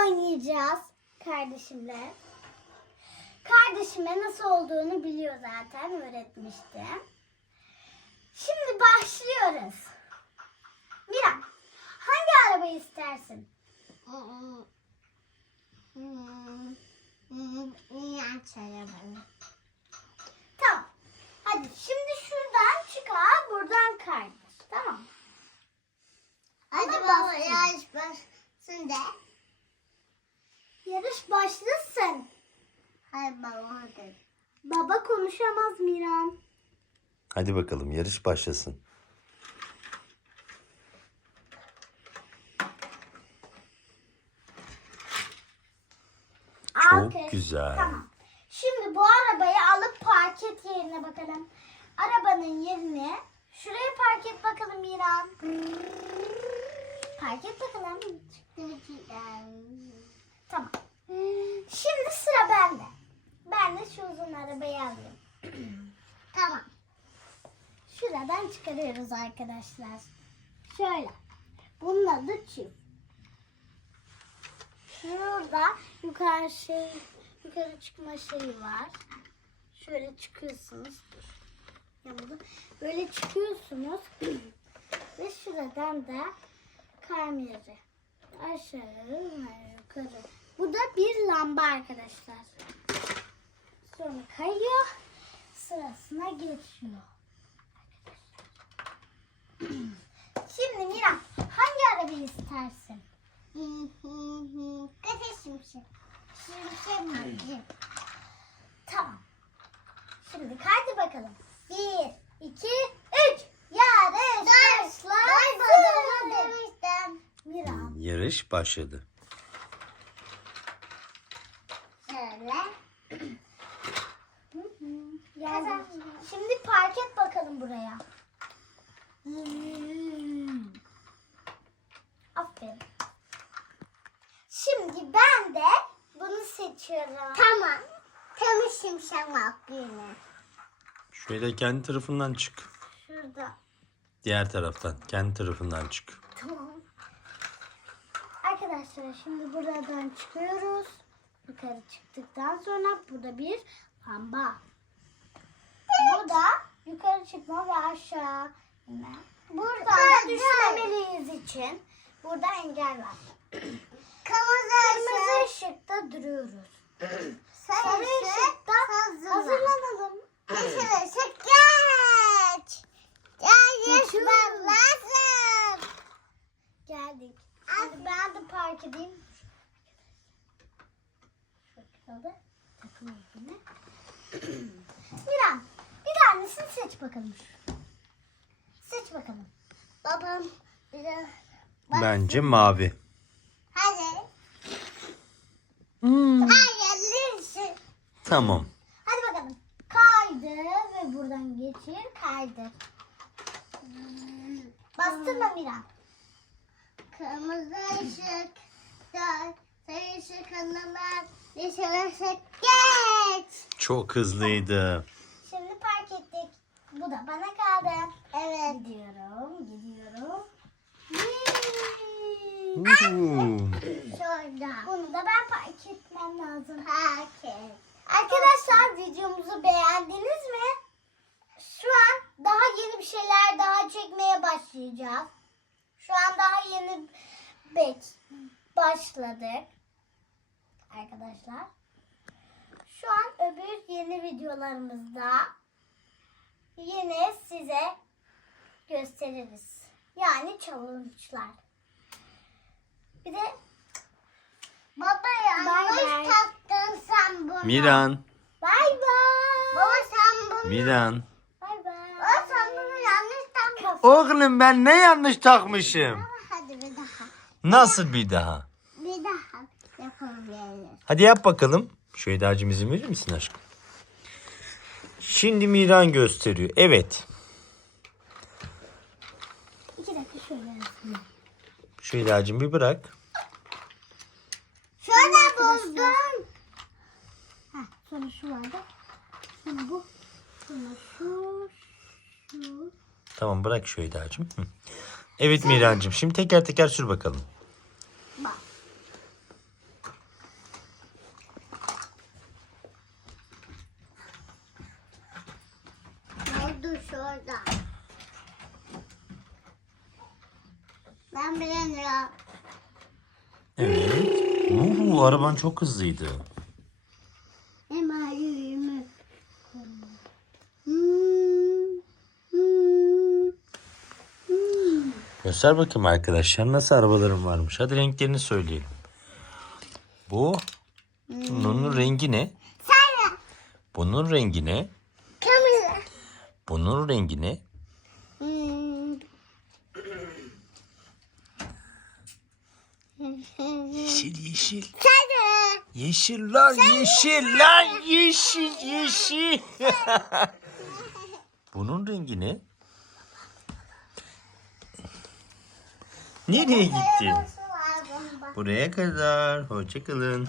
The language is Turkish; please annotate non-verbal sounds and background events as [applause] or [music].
oynayacağız kardeşimle. Kardeşime nasıl olduğunu biliyor zaten öğretmiştim. Şimdi başlıyoruz. Mira hangi arabayı istersin? Tamam. Hadi şimdi şuradan çıkar buradan kaydır. Tamam. Hadi Ama baba bastın. yarış de. Yarış başlasın. Hadi baba hadi. Baba konuşamaz Miran. Hadi bakalım yarış başlasın. Çok Alkış. güzel. Tamam. Şimdi bu arabayı alıp park et yerine bakalım. Arabanın yerine şuraya park et bakalım Miran. Et bakalım. Tamam. Şimdi sıra bende. Ben de şu uzun arabayı alayım. [clears throat] Tamam. Şuradan çıkarıyoruz arkadaşlar. Şöyle. Bunun adı çift. Şurada yukarı şey, yukarı çıkma şeyi var. Şöyle çıkıyorsunuz. Böyle çıkıyorsunuz. [clears throat] Ve şuradan da kamera. Aşağı yukarı. Bu da bir lamba arkadaşlar. Sonra kayıyor. Sırasına geçiyor. [clears throat] Şimdi Mira hangi arabayı istersin? Kaç şimşek? Şimşek mi? Tamam. Şimdi kaydı bakalım. Bir, iki, üç. Yarış başlasın. demiştim. Mira. Yarış başladı. Şöyle. Şimdi park et bakalım buraya. Hmm. Aferin. Şimdi ben de bunu seçiyorum. Tamam. Temiz şimşek yine. Şöyle kendi tarafından çık. Şurada. Diğer taraftan. Kendi tarafından çık. Tamam. Arkadaşlar şimdi buradan çıkıyoruz. Yukarı çıktıktan sonra burada bir lamba. Burada yukarı çıkma ve aşağı inme. Buradan da düşmemeliyiz için burada engel var. Kırmızı [clears throat] Kırmızı ışık. ışıkta duruyoruz. [clears throat] Sarı Sarı ışık. ışıkta Hazırlan. hazırlanalım. [clears throat] Yeşil ışık geç. Yarış Geçiyorum. başlasın. Geldik. Şimdi ben de park edeyim. Şöyle takım yine. Miran bir tanesini seç bakalım. Seç bakalım. Babam bir de Bence mavi. hadi. Hmm. Hayır ışık. Tamam. Hadi bakalım. Kaydı ve buradan geçir. Kaydı. Bastırma Miran. Kırmızı ışık. Sarı ışık hanımlar. Yeşil ışık geç. Çok hızlıydı. Şimdi park ettik. Bu da bana kaldı. Evet. Gidiyorum, gidiyorum. Uhu. Şurada. Bunu da ben park etmem lazım. Park Arkadaşlar videomuzu beğendiniz mi? Şu an daha yeni bir şeyler daha çekmeye başlayacağız. Şu an daha yeni başladık. Arkadaşlar. Şu an öbür yeni videolarımızda yine size gösteririz. Yani challenge'lar. Bir de Baba yanlış taktın sen bunu. Miran. bay bay. Baba sen bunu. Miran. Bay bay. Baba sen bunu yanlış taktın. Oğlum ben ne yanlış takmışım? Hadi bir daha. Nasıl bir daha? Bir daha. Hadi yap bakalım. Şu Eda'cığım izin verir misin aşkım? Şimdi Miran gösteriyor. Evet. İki dakika şöyle yapayım. Şu Eda'cığım bir bırak. Şöyle buldum. Heh, sonra şu vardı. Sonra bu. Sonra şu. Tamam bırak şu Eda'cığım. Evet Mirancığım şimdi teker teker sür bakalım. Bak. Oldu. Ben beğeniyorum. Evet. Oo, araban çok hızlıydı. Göster bakayım arkadaşlar nasıl arabalarım varmış. Hadi renklerini söyleyelim. Bu bunun rengi ne? Sarı. Bunun rengi ne? Kırmızı. Bunun rengi ne? Hmm. Yeşil yeşil. Sarı. Yeşil lan yeşil lan yeşil yeşil. [laughs] Bunun rengi ne? Nereye gitti? Buraya kadar. Hoşçakalın.